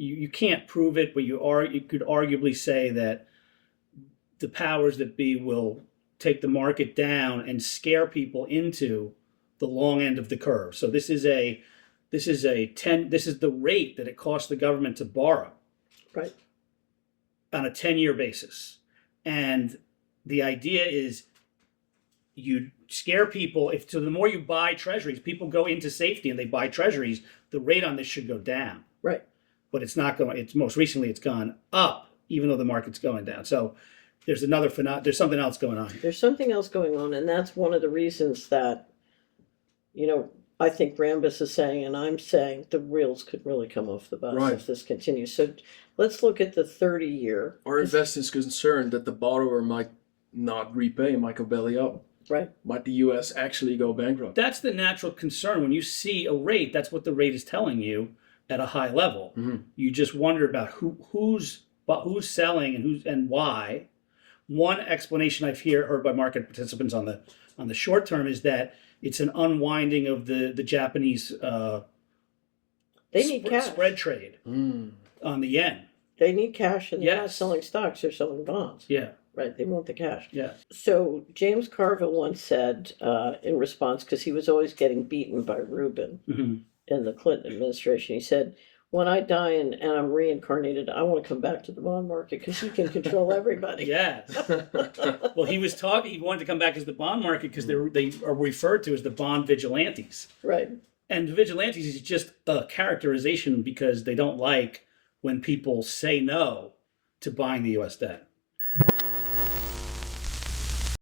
you can't prove it, but you could arguably say that the powers that be will take the market down and scare people into the long end of the curve. So this is the rate that it costs the government to borrow, right, on a 10-year basis. And the idea is you scare people. So the more you buy treasuries, people go into safety and they buy treasuries, the rate on this should go down. right. But it's not going, most recently it's gone up, even though the market's going down. So there's something else going on. There's something else going on, and that's one of the reasons that, I think Rambus is saying, and I'm saying, the wheels could really come off the bus if this continues. So let's look at the 30-year. Our investors concerned that the borrower might not repay and might go belly up. Right. Might the U.S. actually go bankrupt? That's the natural concern. When you see a rate, that's what the rate is telling you at a high level. Mm-hmm. You just wonder about who's selling and why. One explanation I've heard by market participants on the short term is that it's an unwinding of the Japanese They need cash. spread trade on the yen. They need cash, and they're not Yes. selling stocks, they're selling bonds. Yeah. Right, they want the cash. Yeah. So James Carville once said in response, because he was always getting beaten by Rubin Mm-hmm. in the Clinton administration, he said, when I die and I'm reincarnated, I want to come back to the bond market because he can control everybody. Yes. Well, he wanted to come back as the bond market because they are referred to as the bond vigilantes. Right. And vigilantes is just a characterization because they don't like when people say no to buying the U.S. debt.